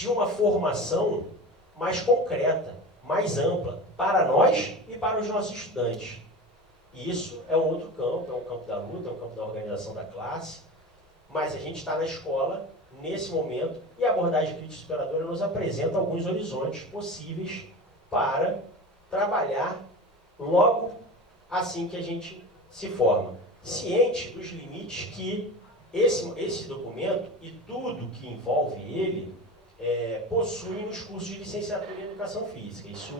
de uma formação mais concreta, mais ampla, para nós e para os nossos estudantes. E isso é um outro campo, é um campo da luta, é um campo da organização da classe, mas a gente está na escola, nesse momento, e a abordagem crítica superadora nos apresenta alguns horizontes possíveis para trabalhar logo assim que a gente se forma. Ciente dos limites que esse documento e tudo que envolve ele possui nos cursos de licenciatura em Educação Física. Isso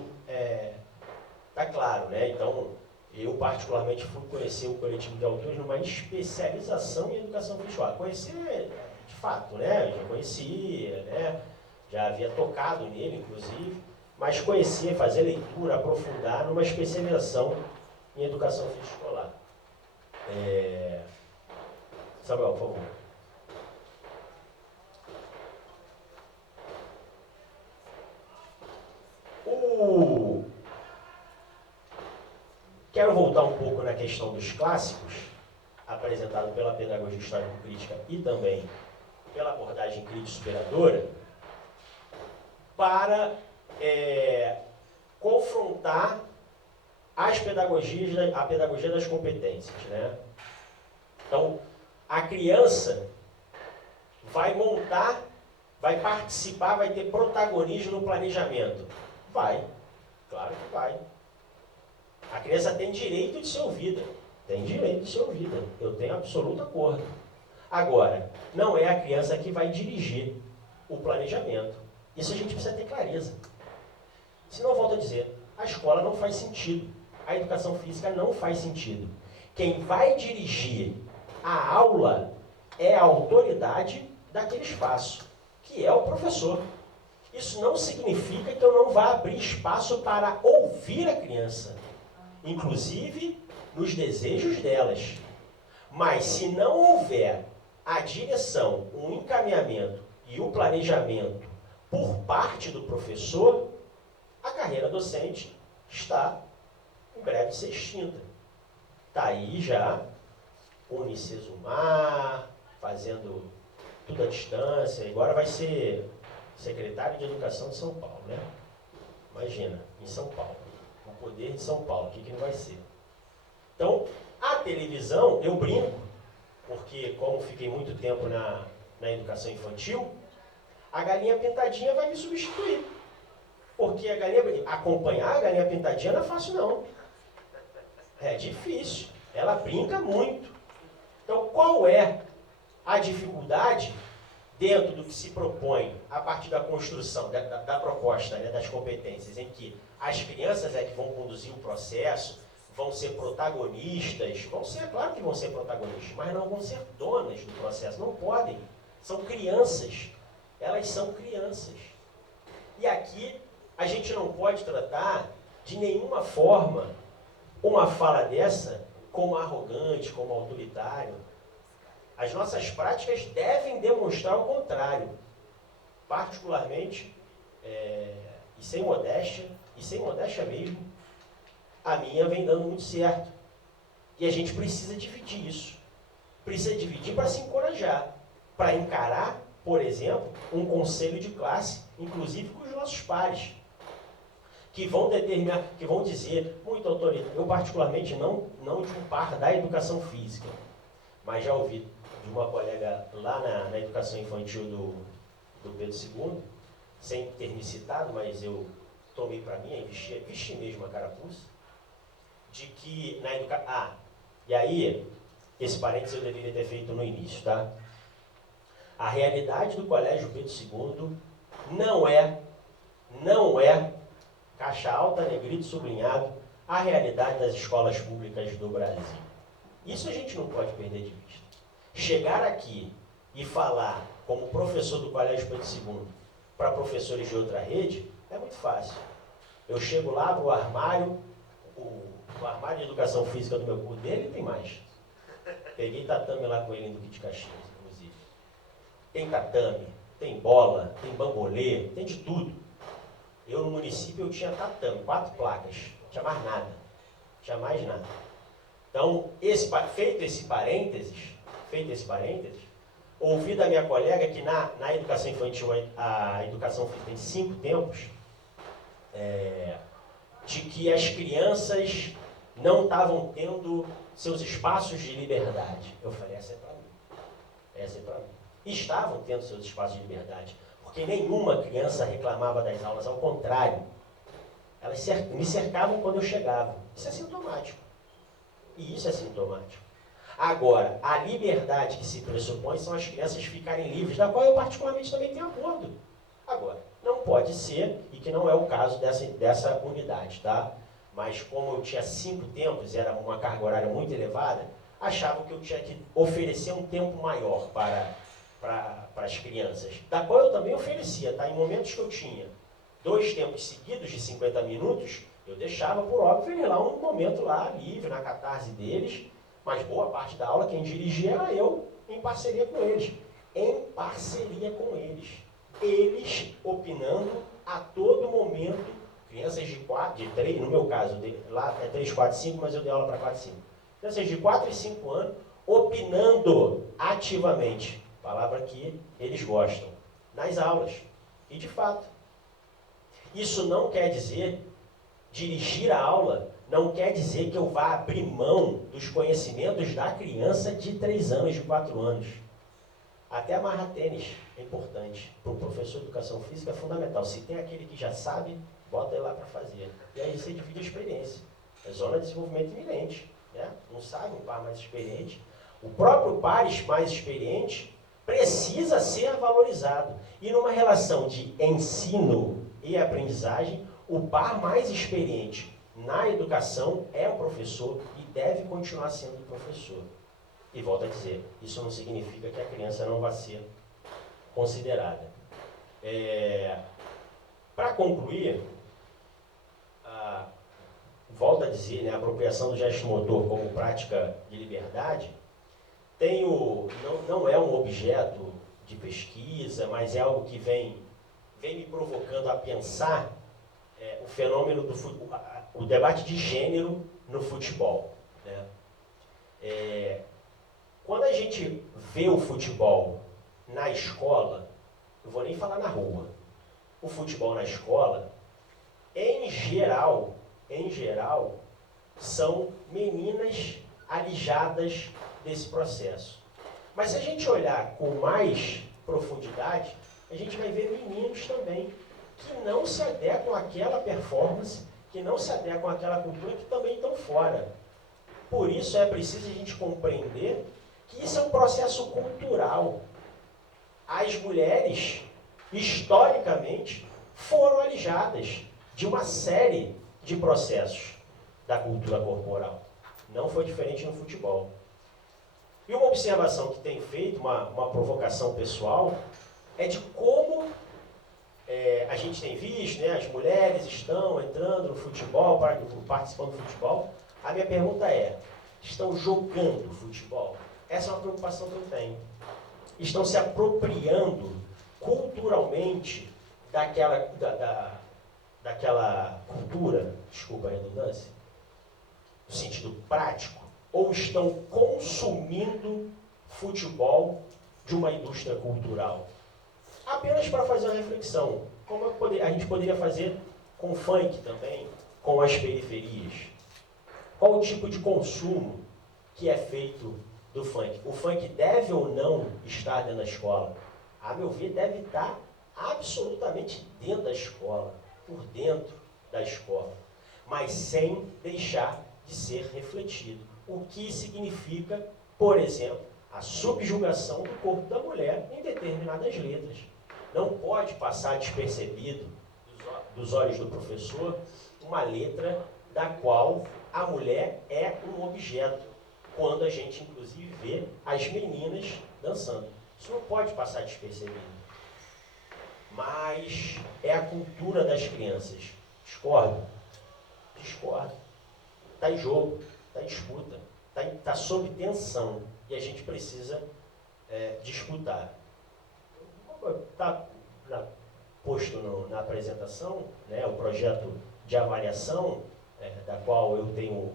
está claro, né? Então, eu particularmente fui conhecer o coletivo de autores numa especialização em Educação Física. Conhecer, de fato, né? Eu já conhecia, né? Já havia tocado nele, inclusive, mas conhecer, fazer leitura, aprofundar numa especialização em Educação Física Escolar. Samuel, por favor. Quero voltar um pouco na questão dos clássicos, apresentado pela pedagogia histórico-crítica e também pela abordagem crítico-superadora, para confrontar a pedagogia das competências, né? Então, a criança vai montar, vai participar, vai ter protagonismo no planejamento. Vai, claro que vai. A criança tem direito de ser ouvida. Tem direito de ser ouvida. Eu tenho absoluto acordo. Agora, não é a criança que vai dirigir o planejamento. Isso a gente precisa ter clareza. Senão, eu volto a dizer, a escola não faz sentido. A educação física não faz sentido. Quem vai dirigir a aula é a autoridade daquele espaço, que é o professor. Isso não significa que eu não vá abrir espaço para ouvir a criança, inclusive nos desejos delas. Mas se não houver a direção, o encaminhamento e o planejamento por parte do professor, a carreira docente está em breve ser extinta. Está aí já o Unicesumar, fazendo tudo à distância, agora vai ser secretário de Educação de São Paulo, né? Imagina, em São Paulo, o poder de São Paulo, o que não vai ser? Então, a televisão, eu brinco, porque como fiquei muito tempo na educação infantil, a galinha pintadinha vai me substituir. Porque acompanhar a galinha pintadinha não é fácil, não. É difícil. Ela brinca muito. Então, qual é a dificuldade dentro do que se propõe a partir da construção, da proposta, né, das competências, em que as crianças que vão conduzir o processo, vão ser protagonistas, claro que vão ser protagonistas, mas não vão ser donas do processo, não podem. São crianças. Elas são crianças. E aqui a gente não pode tratar de nenhuma forma uma fala dessa como arrogante, como autoritário. As nossas práticas devem demonstrar o contrário. Particularmente, e sem modéstia mesmo, a minha vem dando muito certo. E a gente precisa dividir isso. Precisa dividir para se encorajar, para encarar, por exemplo, um conselho de classe, inclusive com os nossos pares, que vão determinar, que vão dizer muito autoritário. Eu, particularmente, não de um par da educação física, mas já ouvi de uma colega lá na educação infantil do Pedro II, sem ter me citado, mas eu tomei para mim, vesti mesmo a carapuça, de que na educação... e aí, esse parênteses eu deveria ter feito no início, tá? A realidade do Colégio Pedro II não é, caixa alta, negrito, sublinhado, a realidade das escolas públicas do Brasil. Isso a gente não pode perder de vista. Chegar aqui e falar como professor do Colégio Pedro II para professores de outra rede é muito fácil. Eu chego lá, abro o armário, o armário de educação física do meu curso dele tem mais. Peguei tatame lá com ele em Duque de Caxias, inclusive. Tem tatame, tem bola, tem bambolê, tem de tudo. Eu no município eu tinha tatame, 4 placas, não tinha mais nada. Não tinha mais nada. Então, feito esse parênteses, ouvi da minha colega que na educação infantil, a educação física tem 5 tempos, de que as crianças não estavam tendo seus espaços de liberdade. Eu falei, essa é para mim. Essa é para mim. Estavam tendo seus espaços de liberdade, porque nenhuma criança reclamava das aulas, ao contrário. Elas me cercavam quando eu chegava. Isso é sintomático. E isso é sintomático. Agora, a liberdade que se pressupõe são as crianças ficarem livres, da qual eu particularmente também tenho acordo. Agora, não pode ser, e que não é o caso dessa unidade, tá? Mas como eu tinha 5 tempos, era uma carga horária muito elevada, achavam que eu tinha que oferecer um tempo maior para as crianças, da qual eu também oferecia, tá? Em momentos que eu tinha 2 tempos seguidos de 50 minutos, eu deixava, por óbvio, ele lá um momento lá, livre, na catarse deles, mas boa parte da aula, quem dirigia era eu, em parceria com eles. Em parceria com eles. Eles opinando a todo momento, crianças de 4, de 3, no meu caso, lá é 3, 4, 5, mas eu dei aula para 4 e 5. Crianças de 4 e 5 anos, opinando ativamente, palavra que eles gostam, nas aulas. E de fato, isso não quer dizer, dirigir a aula, não quer dizer que eu vá abrir mão dos conhecimentos da criança de 3 anos, de 4 anos. Até amarrar tênis é importante. Para o professor de educação física é fundamental. Se tem aquele que já sabe, bota ele lá para fazer. E aí você divide a experiência. É zona de desenvolvimento iminente. Né? Não sabe um par mais experiente. O próprio par mais experiente precisa ser valorizado. E numa relação de ensino e aprendizagem, o par mais experiente na educação é o professor e deve continuar sendo o professor. E volto a dizer, isso não significa que a criança não vai ser considerada. Para concluir, volto a dizer, né, a apropriação do gesto motor como prática de liberdade não é um objeto de pesquisa, mas é algo que vem me provocando a pensar o fenômeno o debate de gênero no futebol. Né? Quando a gente vê o futebol na escola, eu vou nem falar na rua, o futebol na escola, em geral, são meninas alijadas desse processo. Mas se a gente olhar com mais profundidade, a gente vai ver meninos também que não se adequam àquela performance, que não se adequam àquela cultura, que também estão fora. Por isso é preciso a gente compreender que isso é um processo cultural. As mulheres, historicamente, foram alijadas de uma série de processos da cultura corporal. Não foi diferente no futebol. E uma observação que tem feito, uma provocação pessoal, é de como a gente tem visto, né, as mulheres estão entrando no futebol, participando do futebol. A minha pergunta é, estão jogando futebol? Essa é uma preocupação que eu tenho. Estão se apropriando culturalmente daquela cultura, desculpa a redundância, no sentido prático, ou estão consumindo futebol de uma indústria cultural? Apenas para fazer uma reflexão, como a gente poderia fazer com o funk também, com as periferias? Qual o tipo de consumo que é feito do funk? O funk deve ou não estar dentro da escola? A meu ver, deve estar absolutamente dentro da escola, por dentro da escola, mas sem deixar de ser refletido. O que significa, por exemplo, a subjugação do corpo da mulher em determinadas letras. Não pode passar despercebido dos olhos do professor uma letra da qual a mulher é um objeto, quando a gente, inclusive, vê as meninas dançando. Isso não pode passar despercebido. Mas é a cultura das crianças. Discordo? Discordo. Está em jogo, está em disputa, está sob tensão e a gente precisa disputar. Está posto na apresentação, né, o projeto de avaliação, da qual eu tenho,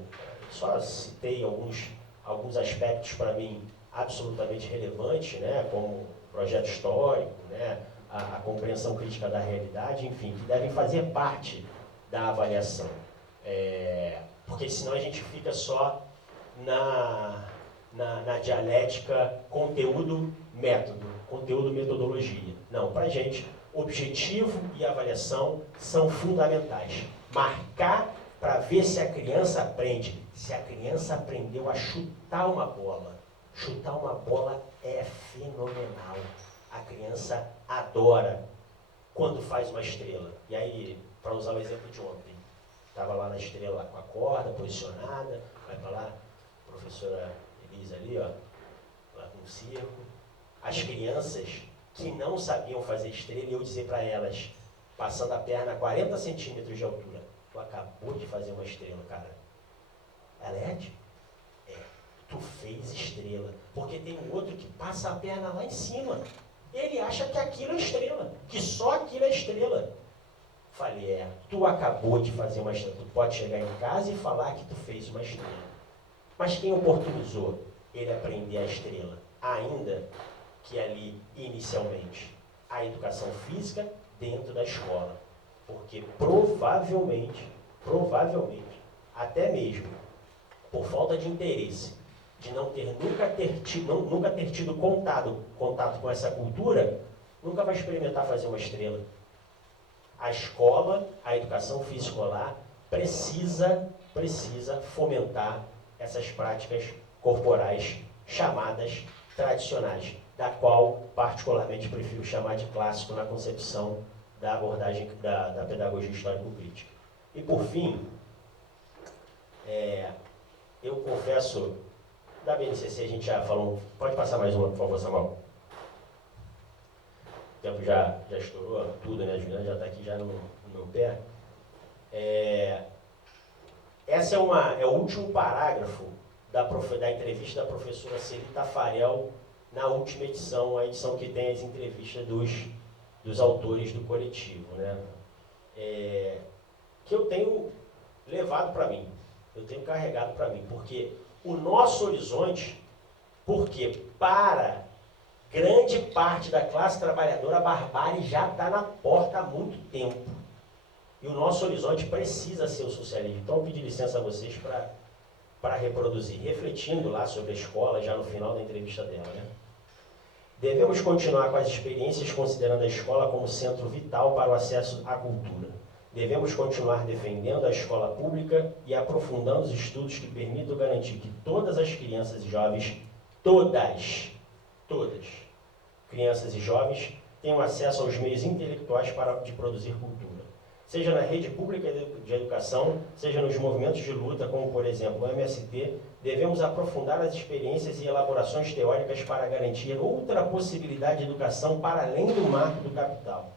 só citei alguns aspectos para mim absolutamente relevantes, né, como projeto histórico, né, a compreensão crítica da realidade, enfim, que devem fazer parte da avaliação. Porque senão a gente fica só na dialética conteúdo-método, conteúdo-metodologia. Não, para a gente, objetivo e avaliação são fundamentais. Marcar para ver se a criança aprende. Se a criança aprendeu a chutar uma bola. Chutar uma bola é fenomenal. A criança adora quando faz uma estrela. E aí, para usar o exemplo de ontem, estava lá na estrela com a corda posicionada, vai para lá, a professora Elisa ali, ó, lá com o circo. As crianças que não sabiam fazer estrela, eu dizer para elas, passando a perna a 40 centímetros de altura, tu acabou de fazer uma estrela, cara. Ela é? Tu fez estrela. Porque tem um outro que passa a perna lá em cima. Ele acha que aquilo é estrela, que só aquilo é estrela. Falei, tu acabou de fazer uma estrela. Tu pode chegar em casa e falar que tu fez uma estrela. Mas quem oportunizou ele aprender a estrela? Ainda que ali, inicialmente, a educação física dentro da escola. Porque provavelmente, até mesmo por falta de interesse, de nunca ter tido contato com essa cultura, nunca vai experimentar fazer uma estrela. A escola, a educação física escolar, precisa fomentar essas práticas corporais chamadas tradicionais, da qual particularmente prefiro chamar de clássico na concepção da abordagem da pedagogia histórico-crítica. E por fim, eu confesso, da BNCC a gente já falou, pode passar mais uma, por favor, Samuel. O tempo já estourou tudo, né? A Juliana já está aqui já no meu pé. Esse é o último parágrafo da entrevista da professora Celi Tafarel na última edição, a edição que tem as entrevistas dos autores do coletivo, né? Que eu tenho levado para mim, eu tenho carregado para mim, porque o nosso horizonte, porque para grande parte da classe trabalhadora a barbárie já está na porta há muito tempo. E o nosso horizonte precisa ser o socialismo. Então eu pedi licença a vocês para reproduzir, refletindo lá sobre a escola, já no final da entrevista dela, né? Devemos continuar com as experiências considerando a escola como centro vital para o acesso à cultura. Devemos continuar defendendo a escola pública e aprofundando os estudos que permitam garantir que todas as crianças e jovens, todas, crianças e jovens, tenham acesso aos meios intelectuais de produzir cultura. Seja na rede pública de educação, seja nos movimentos de luta, como por exemplo o MST, devemos aprofundar as experiências e elaborações teóricas para garantir outra possibilidade de educação para além do marco do capital.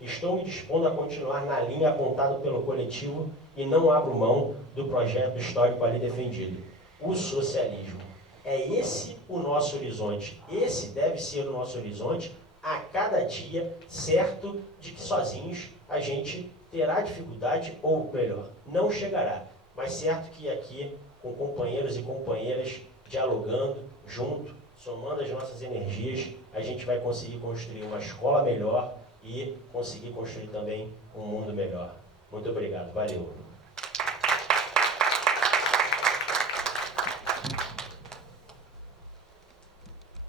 Estou me dispondo a continuar na linha apontada pelo coletivo e não abro mão do projeto histórico ali defendido. O socialismo. É esse o nosso horizonte. Esse deve ser o nosso horizonte a cada dia, certo de que sozinhos a gente terá dificuldade, ou melhor, não chegará. Mas certo que aqui, com companheiros e companheiras, dialogando, junto, somando as nossas energias, a gente vai conseguir construir uma escola melhor e conseguir construir também um mundo melhor. Muito obrigado. Valeu.